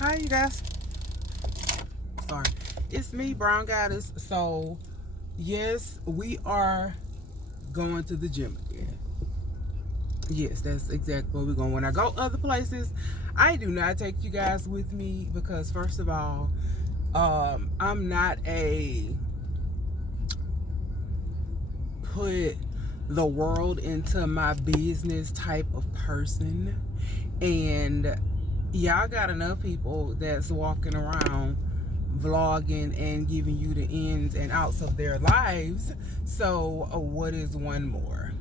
Hi, you guys. Sorry. It's me, Brown Goddess. So, yes, we are going to the gym again. Yes, that's exactly where we're going. When I go other places, I do not take you guys with me because, first of all, I'm not a put the world into my business type of person. And y'all got enough people that's walking around vlogging and giving you the ins and outs of their lives. So what is one more?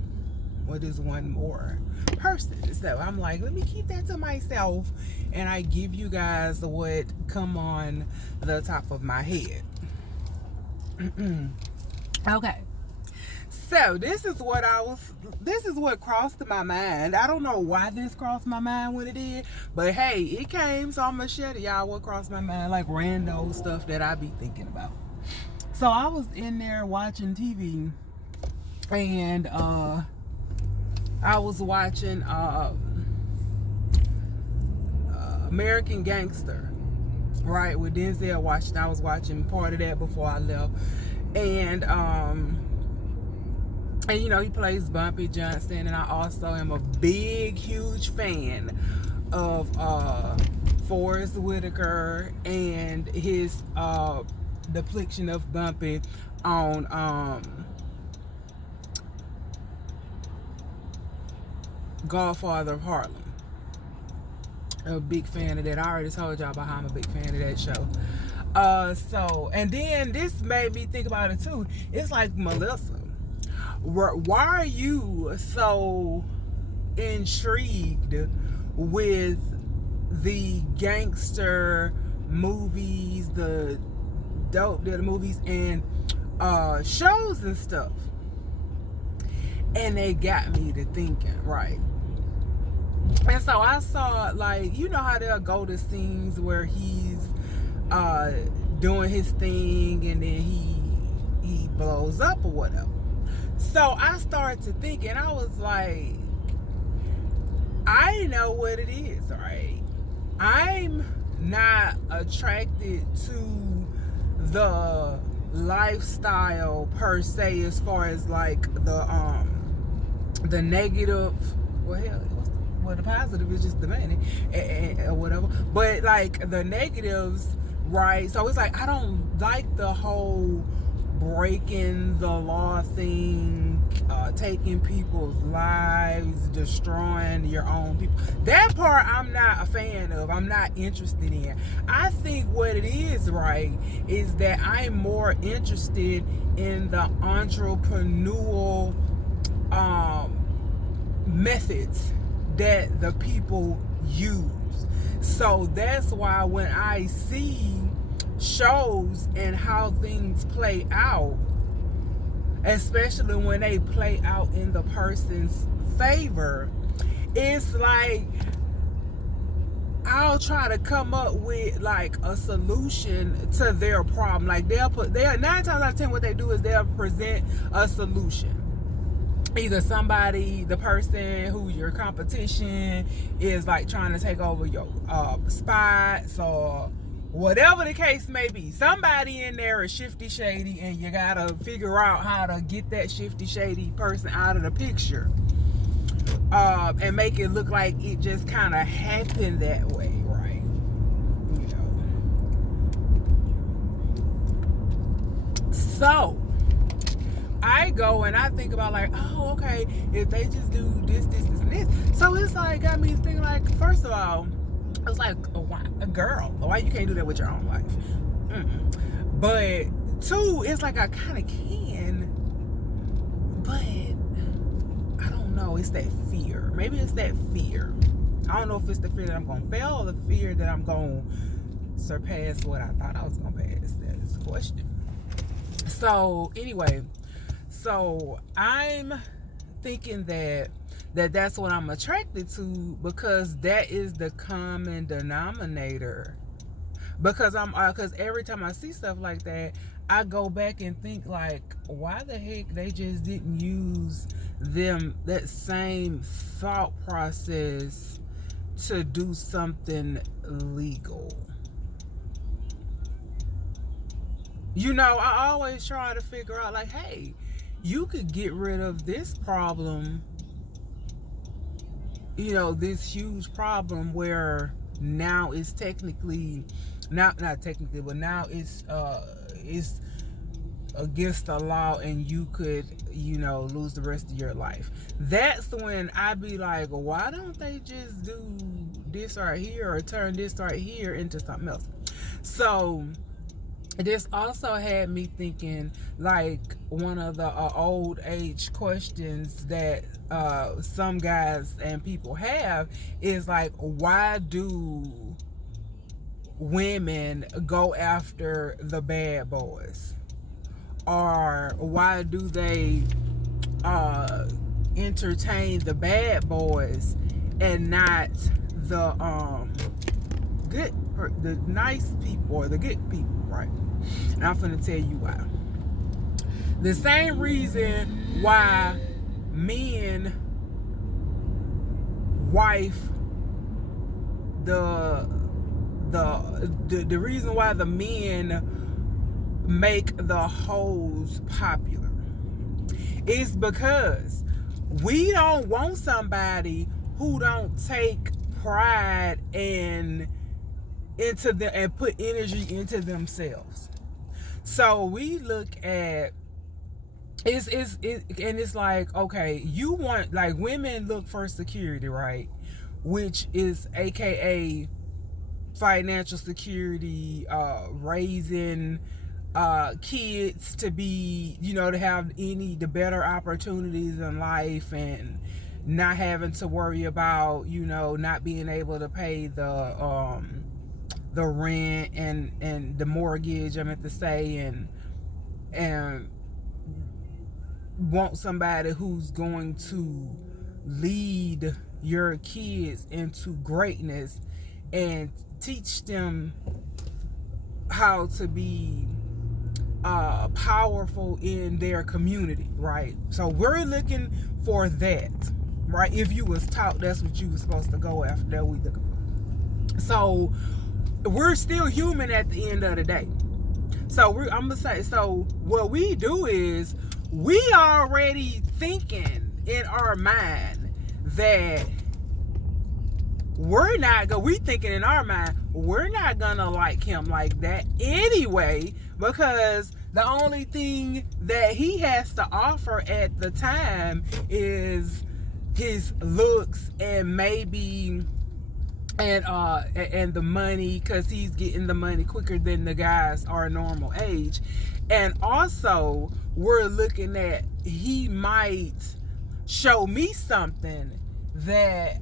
What is one more person? So I'm like, let me keep that to myself, and I give you guys what come on the top of my head. Okay. So this is what crossed my mind. I don't know why this crossed my mind when it did, but hey, it came, so I'm gonna share to y'all what crossed my mind, like random stuff that I be thinking about. So I was in there watching TV, and I was watching American Gangster, right, with Denzel Washington. I was watching part of that before I left, and you know, he plays Bumpy Johnson, and I also am a big, huge fan of Forrest Whitaker and his depiction of Bumpy on Godfather of Harlem. I'm a big fan of that. I already told y'all about how I'm a big fan of that show. So, and then this made me think about it too. It's like, Melissa, why are you so intrigued with the gangster movies, the dope movies and shows and stuff? And they got me to thinking, right? And so I saw, like, you know how they'll go to scenes where he's doing his thing and then he blows up or whatever. So I started to think, and I was like, I know what it is, right? I'm not attracted to the lifestyle per se, as far as like the negative. Well, hell, well, the positive is just the money or whatever. But like the negatives, right? So it's like I don't like the whole breaking the law thing, taking people's lives, destroying your own people. That part I'm not a fan of. I'm not interested in. I think what it is, right, is that I'm more interested in the entrepreneurial methods that the people use. So that's why when I see shows and how things play out, especially when they play out in the person's favor, it's like I'll try to come up with like a solution to their problem. Like they'll 9 times out of 10 what they do is they'll present a solution. Either somebody, the person who your competition is like trying to take over your spots, or whatever the case may be. Somebody in there is shifty shady, and you gotta figure out how to get that shifty shady person out of the picture, and make it look like it just kind of happened that way, right? You know. So I go and I think about like, oh, okay, if they just do this, this, this, and this. So it's like, got me thinking like, first of all, it's like, a girl, why you can't do that with your own life? But two, it's like I kind of can, but I don't know. It's that fear. Maybe it's that fear. I don't know if it's the fear that I'm gonna fail or the fear that I'm gonna surpass what I thought I was gonna pass. That's the question. So anyway. So I'm thinking that's what I'm attracted to, because that is the common denominator. Because every time I see stuff like that, I go back and think like, why the heck they just didn't use that same thought process to do something legal. You know, I always try to figure out, like, hey, you could get rid of this problem, you know, this huge problem where now it's technically, not technically, but now it's against the law, and you could, you know, lose the rest of your life. That's when I be like, why don't they just do this right here, or turn this right here into something else? So this also had me thinking, like, one of the old age questions that some guys and people have is like, why do women go after the bad boys? Or why do they entertain the bad boys and not the good, the nice people, or the good people, right? And I'm finna tell you why. The same reason why men wife the reason why the men make the hoes popular is because we don't want somebody who don't take pride and put energy into themselves. So we look at it's like, okay, you want, like, women look for security, right? Which is AKA financial security, raising kids to be, you know, to have the better opportunities in life, and not having to worry about, you know, not being able to pay the rent and the mortgage, I meant to say, and want somebody who's going to lead your kids into greatness and teach them how to be powerful in their community, right? So we're looking for that, right? If you was taught that's what you was supposed to go after, that we looking for. So we're still human at the end of the day. So I'm gonna say, so what we do is we already thinking in our mind that we thinking in our mind we're not gonna like him like that anyway, because the only thing that he has to offer at the time is his looks and maybe and the money, because he's getting the money quicker than the guys our normal age. And also we're looking at, he might show me something that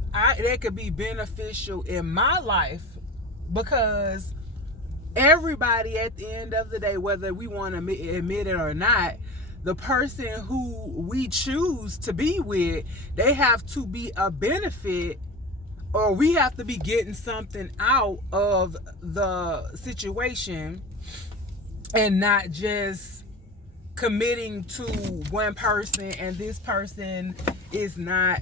could be beneficial in my life, because everybody at the end of the day, whether we want to admit it or not, the person who we choose to be with, they have to be a benefit, or we have to be getting something out of the situation, and not just committing to one person and this person is not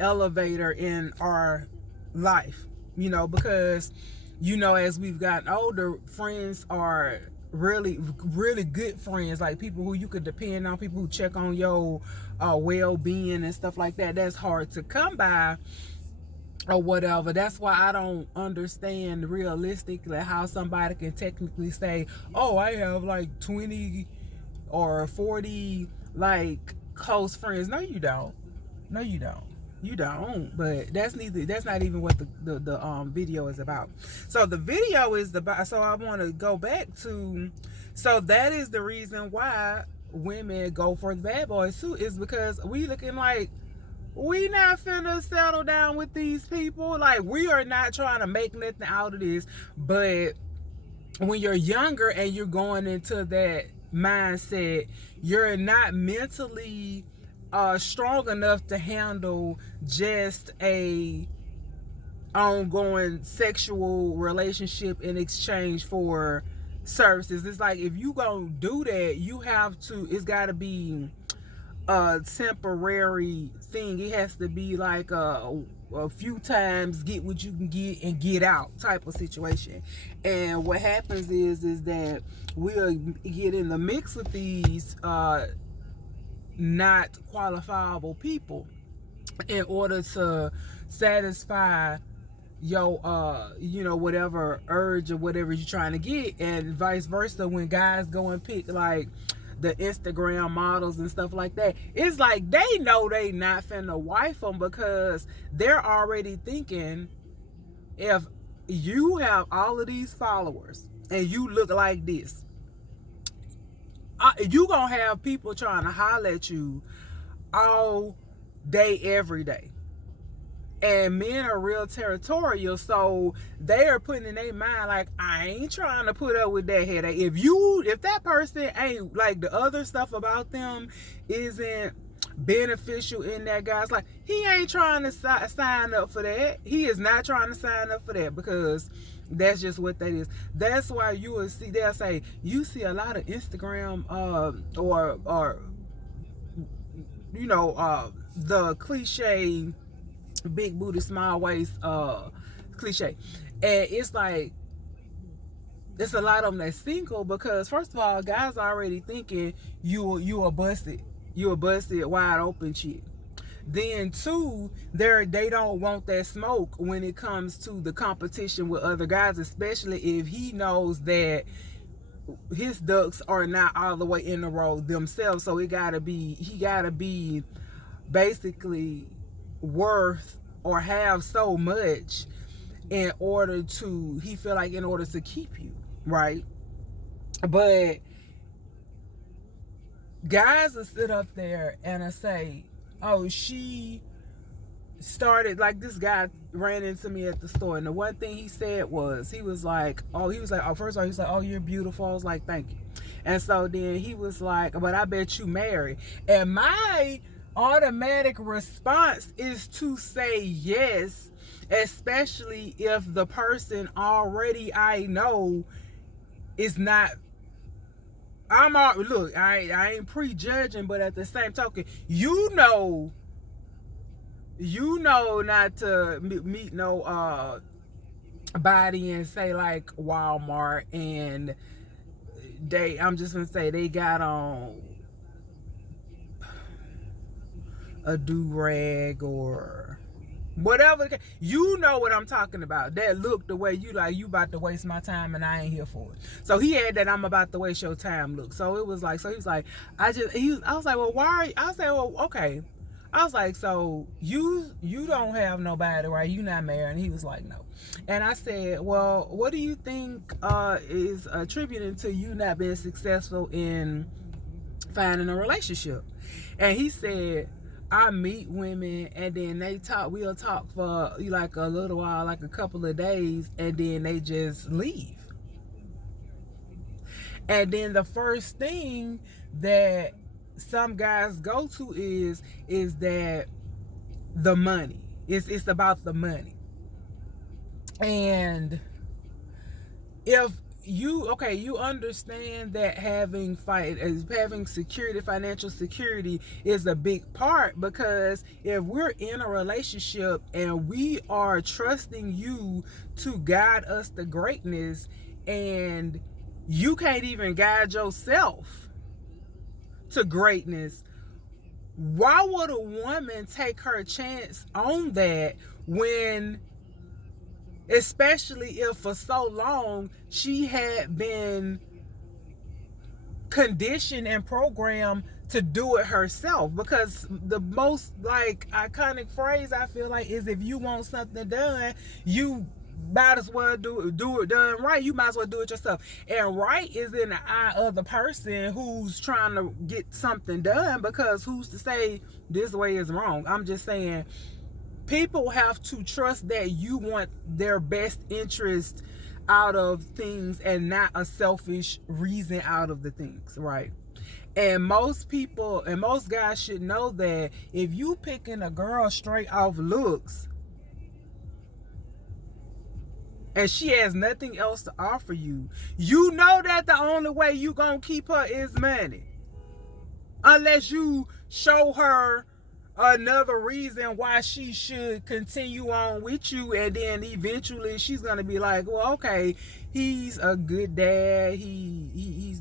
elevator in our life, you know, because, you know, as we've gotten older, friends are really, really good friends, like people who you could depend on, people who check on your well-being and stuff like that. That's hard to come by or whatever. That's why I don't understand realistically how somebody can technically say, oh, I have like 20 or 40 like close friends. No, you don't. No, you don't. You don't. But that's not even what the video is about. So the video is about, so I want to go back to, so that is the reason why women go for the bad boys too, is because we looking like we not finna settle down with these people. Like, we are not trying to make nothing out of this. But when you're younger and you're going into that mindset, you're not mentally strong enough to handle just a ongoing sexual relationship in exchange for services. It's like, if you gonna do that, you have to, it's gotta be a temporary thing. It has to be like a a few times, get what you can get and get out type of situation. And what happens is that we'll get in the mix with these not qualifiable people in order to satisfy your whatever urge or whatever you're trying to get, and vice versa. When guys go and pick like the Instagram models and stuff like that, it's like they know they not finna wife them, because they're already thinking, if you have all of these followers and you look like this, you gonna have people trying to holler at you all day, every day. And men are real territorial, so they are putting in their mind like, I ain't trying to put up with that headache. If that person ain't like, the other stuff about them isn't beneficial in that guy's life, he ain't trying to sign up for that. He is not trying to sign up for that, because that's just what that is. That's why you will see, they'll say, you see a lot of Instagram or the cliche big booty small waist cliche, and it's like, there's a lot of them that's single, because first of all, guys are already thinking you a busted wide open chick. Then two, they don't want that smoke when it comes to the competition with other guys, especially if he knows that his ducks are not all the way in the row themselves. So he gotta be basically worth or have so much in order to keep you, right? But guys will sit up there and I say, oh, she started, like, this guy ran into me at the store, and the one thing he said was, he was like, first of all, he was like, oh, you're beautiful. I was like, thank you. And so then he was like, but I bet you married. And my automatic response is to say yes, especially if the person already I know is not. I ain't prejudging, but at the same token, you know not to meet no body and say like Walmart, and I'm just gonna say they got on a do-rag or whatever. You know what I'm talking about. That look the way you like, you about to waste my time and I ain't here for it. So he had that I'm about to waste your time look. So it was like, so he was like, I was like, well, why are you? I said, well, okay. I was like, so you don't have nobody, right? You not married? And he was like, no. And I said, well, what do you think is attributing to you not being successful in finding a relationship? And he said, I meet women and then we'll talk for like a little while, like a couple of days, and then they just leave. And then the first thing that some guys go to is that the money. It's about the money. And if you understand that having security, financial security is a big part, because if we're in a relationship and we are trusting you to guide us to greatness, and you can't even guide yourself to greatness, why would a woman take her chance on that, when, especially if for so long she had been conditioned and programmed to do it herself? Because the most like iconic phrase I feel like is, if you want something done, you might as well do it done right. You might as well do it yourself. And right is in the eye of the person who's trying to get something done, because who's to say this way is wrong? I'm just saying, people have to trust that you want their best interest out of things and not a selfish reason out of the things, right? And most people and most guys should know that if you picking a girl straight off looks and she has nothing else to offer you, you know that the only way you gonna keep her is money. Unless you show her another reason why she should continue on with you, and then eventually she's gonna be like, well, okay, he's a good dad, he's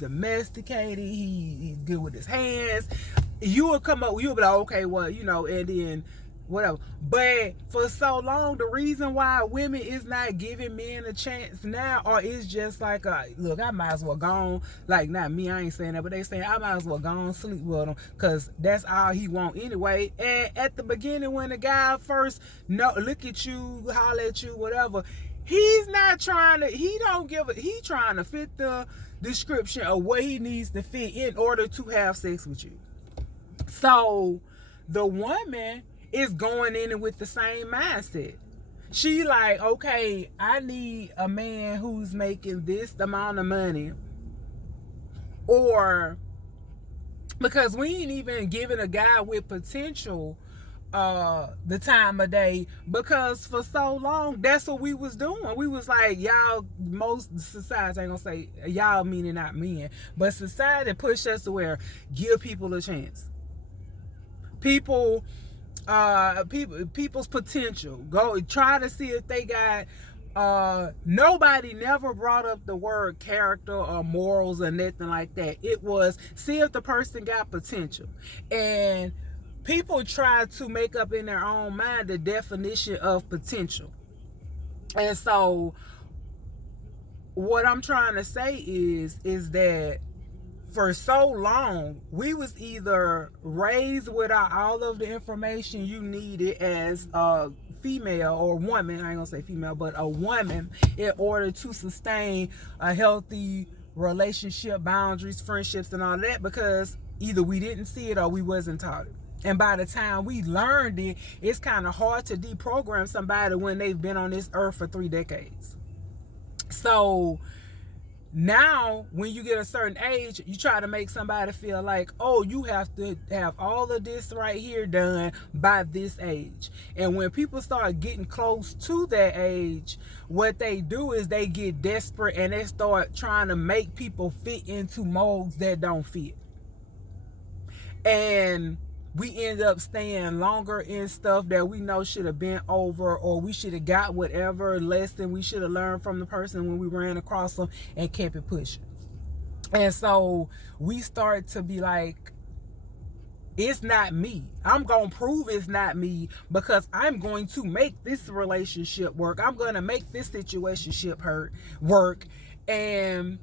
domesticated, he's good with his hands. You'll be like, okay, well, and then whatever. But for so long, the reason why women is not giving men a chance now, or it's just like, look, I might as well go on, like, not me, I ain't saying that, but they saying I might as well go on sleep with him, because that's all he want anyway. And at the beginning, when the guy first look at you, holler at you, whatever, he's not trying to, he trying to fit the description of what he needs to fit in order to have sex with you. So the woman is going in with the same mindset. She like, okay, I need a man who's making this amount of money, or because we ain't even giving a guy with potential the time of day, because for so long that's what we was doing. We was like, y'all, most society, I ain't gonna say y'all meaning not men, but society pushed us to where give people a chance. People's potential. Go try to see if they got. Nobody never brought up the word character or morals or nothing like that. It was see if the person got potential, and people try to make up in their own mind the definition of potential. And so, what I'm trying to say is that for so long, we was either raised without all of the information you needed as a female or woman, I ain't gonna say female, but a woman, in order to sustain a healthy relationship, boundaries, friendships, and all that, because either we didn't see it or we wasn't taught it. And by the time we learned it, it's kind of hard to deprogram somebody when they've been on this earth for 3 decades. So now, when you get a certain age, you try to make somebody feel like, oh, you have to have all of this right here done by this age. And when people start getting close to that age, what they do is they get desperate and they start trying to make people fit into molds that don't fit. And we end up staying longer in stuff that we know should have been over, or we should have got whatever lesson we should have learned from the person when we ran across them and kept it pushing. And so we start to be like, it's not me. I'm going to prove it's not me, because I'm going to make this relationship work. I'm going to make this situationship work. And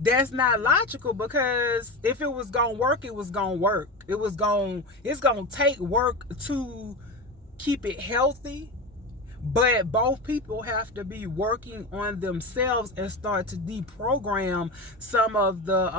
that's not logical, because if it was gonna work, it was gonna work. It's gonna take work to keep it healthy, but both people have to be working on themselves and start to deprogram some of the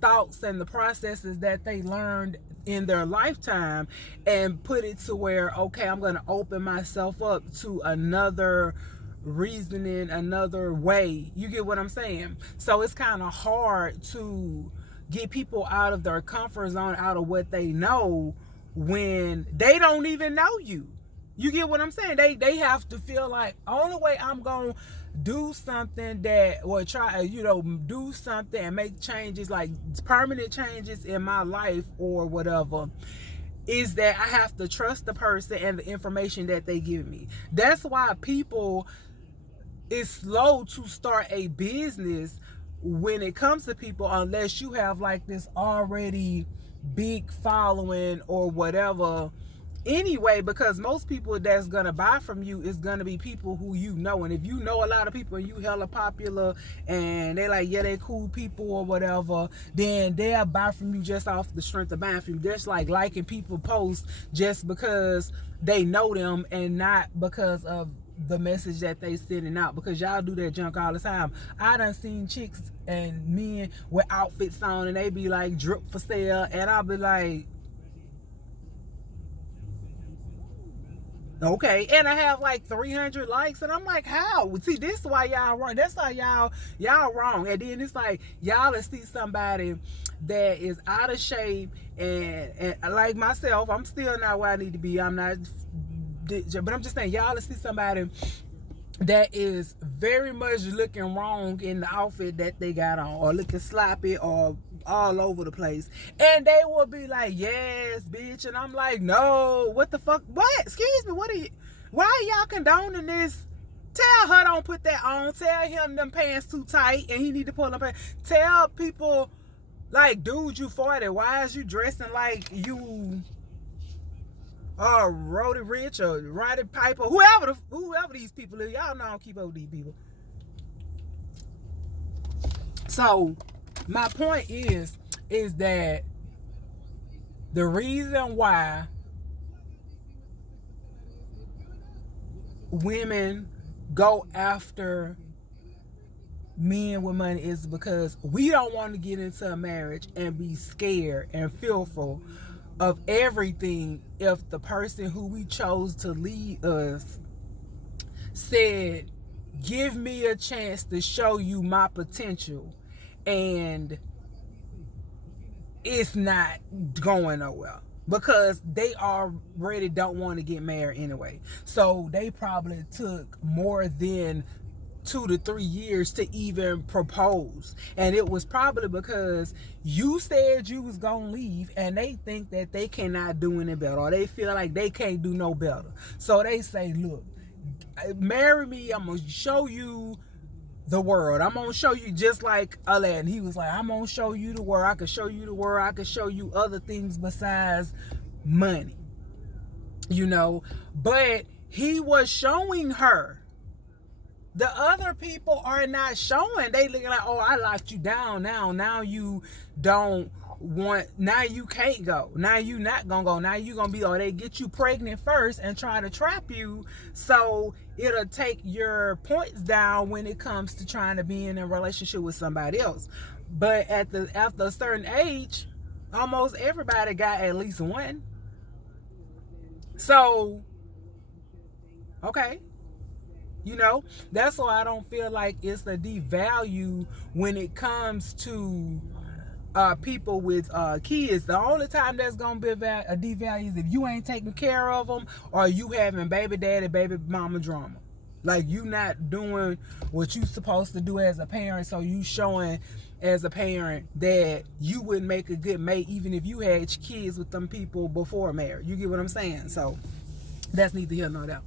thoughts and the processes that they learned in their lifetime, and put it to where, okay, I'm gonna open myself up to another reasoning, another way. You get what I'm saying? So it's kind of hard to get people out of their comfort zone, out of what they know, when they don't even know you. You get what I'm saying? They have to feel like, only way I'm gonna do something that, or try, do something and make changes, like permanent changes in my life or whatever, is that I have to trust the person and the information that they give me. That's why people is slow to start a business when it comes to people, unless you have like this already big following or whatever anyway, because most people that's gonna buy from you is gonna be people who you know. And if you know a lot of people and you hella popular and they like, yeah, they cool people or whatever, then they'll buy from you just off the strength of buying from you. Just like liking people posts just because they know them, and not because of the message that they sending out, because y'all do that junk all the time. I done seen chicks and men with outfits on and they be like, drip for sale, and I'll be like, okay, and I have like 300 likes, and I'm like, how? See, this is why y'all wrong. That's why y'all wrong. And then it's like, y'all will see somebody that is out of shape, and like myself, I'm still not where I need to be. I'm not, but I'm just saying, y'all will see somebody that is very much looking wrong in the outfit that they got on, or looking sloppy, or all over the place. And they will be like, yes, bitch. And I'm like, no, what the fuck? What? Excuse me, what are you? Why are y'all condoning this? Tell her don't put that on. Tell him them pants too tight and he need to pull them pants. Tell people, like, dude, you 40. Why is you dressing like you Roddy Rich or Roddy Piper? Whoever these people are. Y'all know I don't keep up with these people. So my point is that the reason why women go after men with money is because we don't want to get into a marriage and be scared and fearful of everything if the person who we chose to lead us said, give me a chance to show you my potential, and it's not going nowhere because they already don't want to get married anyway. So they probably took more than 2 to 3 years to even propose, and it was probably because you said you was gonna leave and they think that they cannot do any better, or they feel like they can't do no better. So they say, look, marry me, I'm gonna show you the world. I'm gonna show you, just like Aladdin. He was like, I'm gonna show you the world. I can show you the world. I can show you other things besides money, you know. But he was showing her. The other people are not showing. They looking like, oh, I locked you down now you don't want, now you can't go, now you not gonna go, now you gonna be, or they get you pregnant first and try to trap you, so it'll take your points down when it comes to trying to be in a relationship with somebody else. But after a certain age, almost everybody got at least one. So okay, you know, that's why I don't feel like it's a devalue when it comes to people with kids. The only time that's gonna be a devalue is if you ain't taking care of them, or you having baby daddy, baby mama drama. Like, you not doing what you supposed to do as a parent, so you showing as a parent that you wouldn't make a good mate even if you had kids with them people before marriage. You get what I'm saying? So that's neither here nor there.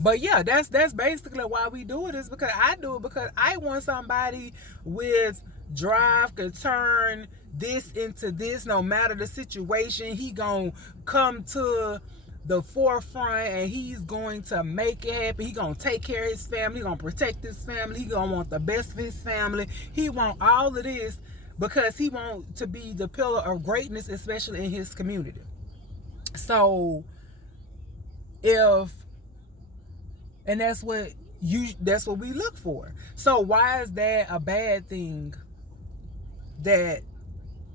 But yeah, that's basically why we do it, is because I do it because I want somebody with drive, could turn this into this. No matter the situation, he gonna come to the forefront and he's going to make it happen. He gonna take care of his family. He gonna protect his family. He gonna want the best for his family. He want all of this because he want to be the pillar of greatness, especially in his community. So that's what we look for. So why is that a bad thing that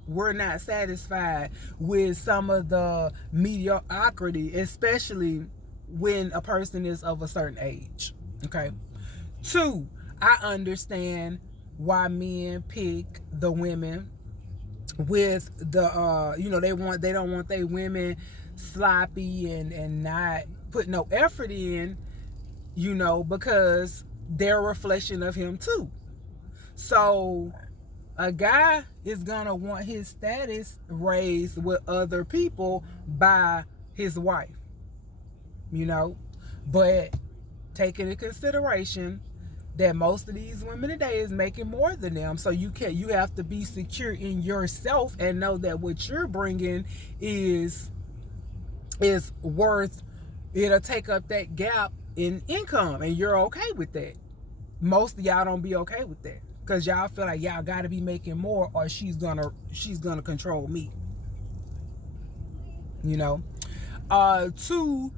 we're not satisfied with some of the mediocrity, especially when a person is of a certain age? Okay. 2, I understand why men pick the women with the they don't want their women sloppy and not put no effort in, you know, because they're a reflection of him too. So a guy is gonna want his status raised with other people by his wife, you know. But take into consideration that most of these women today is making more than them, so you have to be secure in yourself and know that what you're bringing is worth. It'll take up that gap in income, and you're okay with that. Most of y'all don't be okay with that because y'all feel like y'all gotta be making more or she's gonna control me, you know. 2,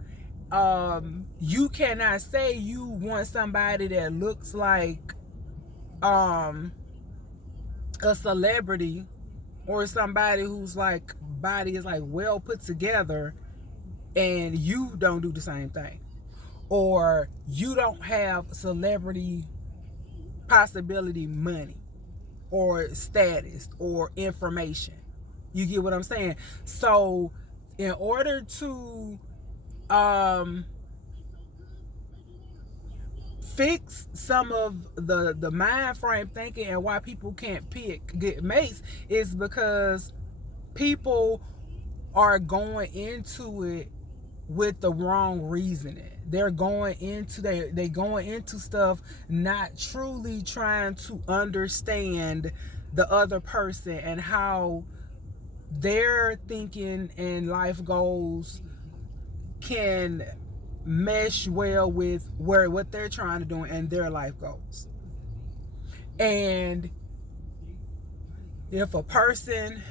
you cannot say you want somebody that looks like a celebrity, or somebody whose like body is like well put together, and you don't do the same thing, or you don't have celebrity possibility money or status or information. You get what I'm saying? So in order to fix some of the mind frame thinking and why people can't get mates is because people are going into it with the wrong reasoning. They're going into stuff not truly trying to understand the other person and how their thinking and life goals can mesh well with what they're trying to do and their life goals. And if a person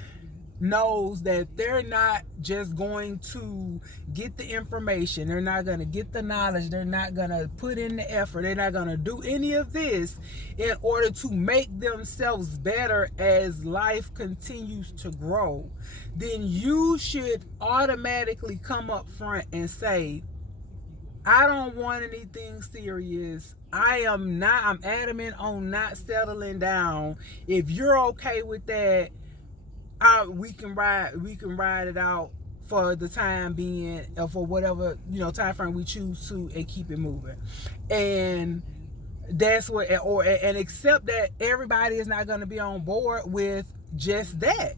knows that they're not just going to get the information, they're not going to get the knowledge, they're not going to put in the effort, they're not going to do any of this in order to make themselves better as life continues to grow, then you should automatically come up front and say, I don't want anything serious. I'm adamant on not settling down. If you're okay with that, we can ride it out for the time being, or for whatever time frame we choose to, and keep it moving. And that's what, and accept that everybody is not going to be on board with just that,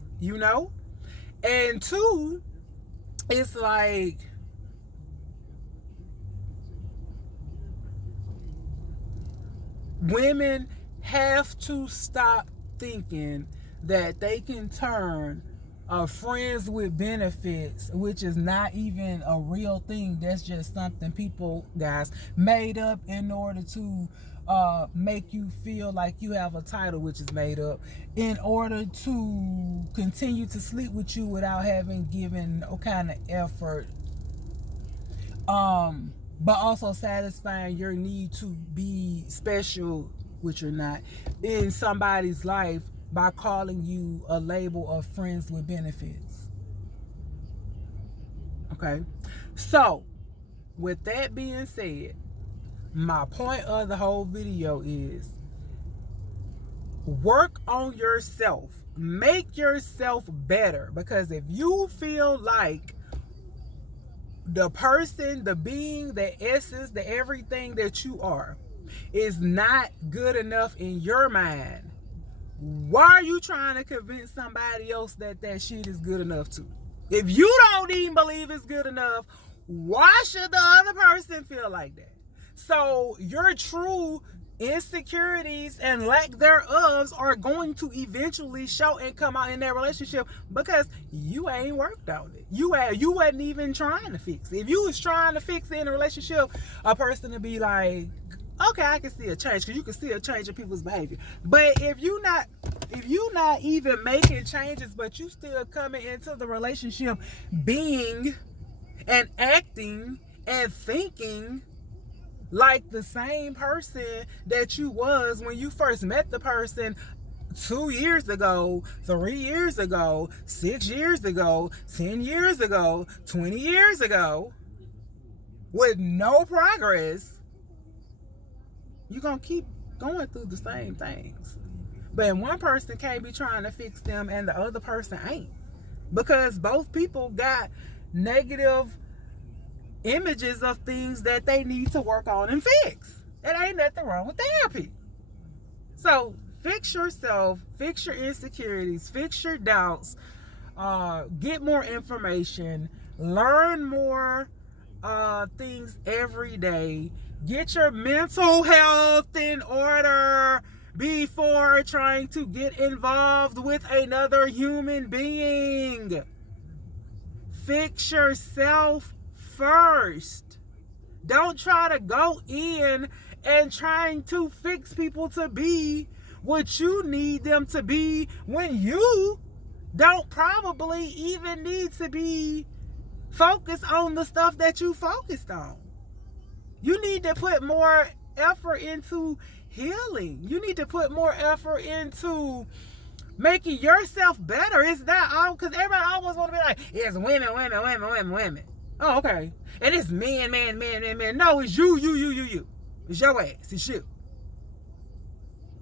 And two, it's like, women have to stop thinking that they can turn friends with benefits, which is not even a real thing. That's just something people, guys, made up in order to make you feel like you have a title, which is made up, in order to continue to sleep with you without having given no kind of effort. But also satisfying your need to be special, which you're not, in somebody's life by calling you a label of friends with benefits. Okay? So, with that being said, my point of the whole video is work on yourself. Make yourself better. Because if you feel like the person, the being, the essence, the everything that you are is not good enough in your mind, why are you trying to convince somebody else that that shit is good enough too? If you don't even believe it's good enough, why should the other person feel like that? So your true insecurities and lack thereof are going to eventually show and come out in that relationship because you ain't worked on it. You wasn't even trying to fix it. If you was trying to fix it in a relationship, a person to be like, okay, I can see a change, because you can see a change in people's behavior. But if you not even making changes, but you still coming into the relationship being and acting and thinking like the same person that you was when you first met the person 2 years ago, 3 years ago, 6 years ago, 10 years ago, 20 years ago, with no progress, you're going to keep going through the same things. But one person can't be trying to fix them and the other person ain't. Because both people got negative images of things that they need to work on and fix. It ain't nothing wrong with therapy. So fix yourself, fix your insecurities, fix your doubts, get more information, learn more things every day. Get your mental health in order before trying to get involved with another human being. Fix yourself first. Don't try to go in and trying to fix people to be what you need them to be when you don't probably even need to be focused on the stuff that you focused on. You need to put more effort into healing. You need to put more effort into making yourself better. It's not all, because everybody always want to be like, it's women. Oh, okay. And it's men. No, it's you. It's your ass. It's you.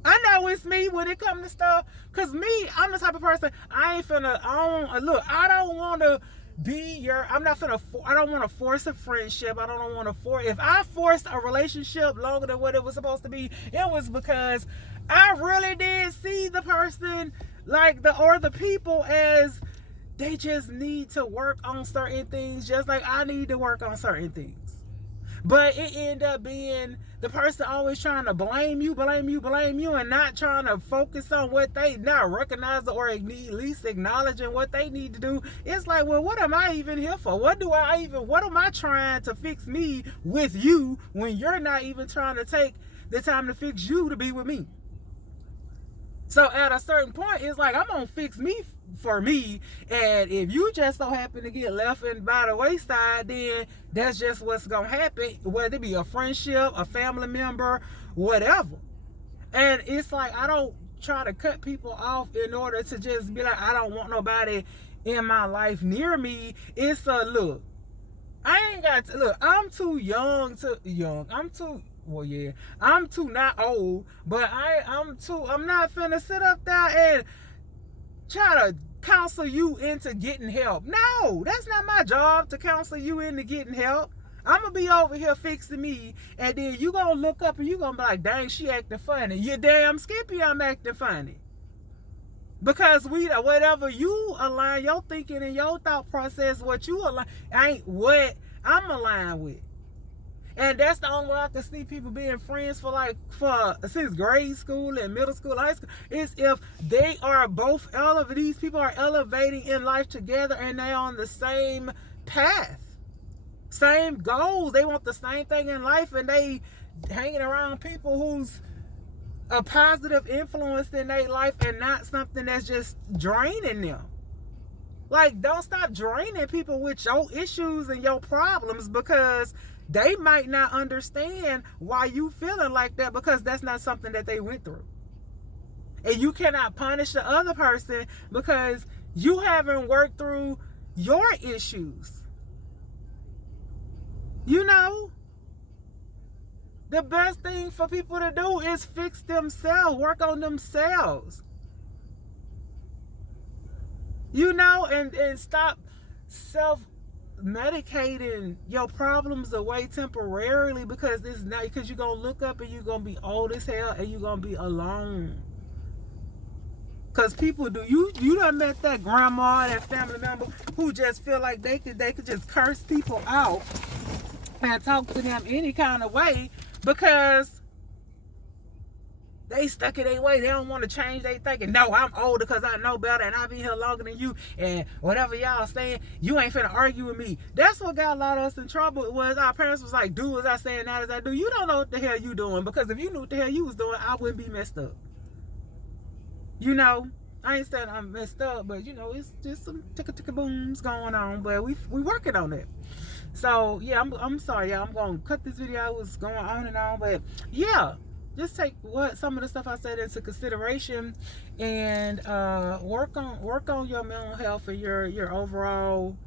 I know it's me when it comes to stuff. Because me, I'm the type of person, I don't want to I'm not gonna, I don't want to force a friendship. I don't want to force, if I forced a relationship longer than what it was supposed to be, it was because I really did see the person, like the people, as they just need to work on certain things, just like I need to work on certain things. But it ended up being the person always trying to blame you, and not trying to focus on what they not recognizing or at least acknowledging what they need to do. It's like, well, what am I even here for? What am I trying to fix me with you when you're not even trying to take the time to fix you to be with me? So at a certain point, it's like, I'm gonna fix me for me, and if you just so happen to get left in by the wayside, then that's just what's gonna happen, whether it be a friendship, a family member, whatever. And it's like, I don't try to cut people off in order to just be like, I don't want nobody in my life near me. It's a look, I ain't got to look, I'm too not old, but I'm not finna sit up there and try to counsel you into getting help. No, that's not my job to counsel you into getting help. I'm gonna be over here fixing me, and then you gonna look up and you gonna be like, dang, she acting funny. You damn skippy, I'm acting funny. Because whatever you align your thinking and your thought process, what you align ain't what I'm aligned with. And that's the only way I can see people being friends since grade school and middle school, high school, is if they are both, all of these people are elevating in life together and they're on the same path, same goals. They want the same thing in life, and they hanging around people who's a positive influence in their life and not something that's just draining them. Like, don't stop draining people with your issues and your problems, because they might not understand why you feeling like that, because that's not something that they went through. And you cannot punish the other person because you haven't worked through your issues. You know, the best thing for people to do is fix themselves, work on themselves. You know, and stop self-medicating your problems away temporarily, because it's not, because you're gonna look up and you're gonna be old as hell and you're gonna be alone. Because people do, you done met that grandma, that family member who just feel like they could just curse people out and talk to them any kind of way because they stuck in their way. They don't want to change. They thinking, no, I'm older because I know better and I've been here longer than you, and whatever y'all saying, you ain't finna argue with me. That's what got a lot of us in trouble, was our parents was like, do as I say and not as I do. You don't know what the hell you doing, because if you knew what the hell you was doing, I wouldn't be messed up. You know, I ain't saying I'm messed up, but you know, it's just some ticka booms going on, but we working on it. So yeah, I'm sorry, y'all. I'm gonna cut this video. I was going on and on, but yeah, just take some of the stuff I said into consideration, and work on your mental health and your overall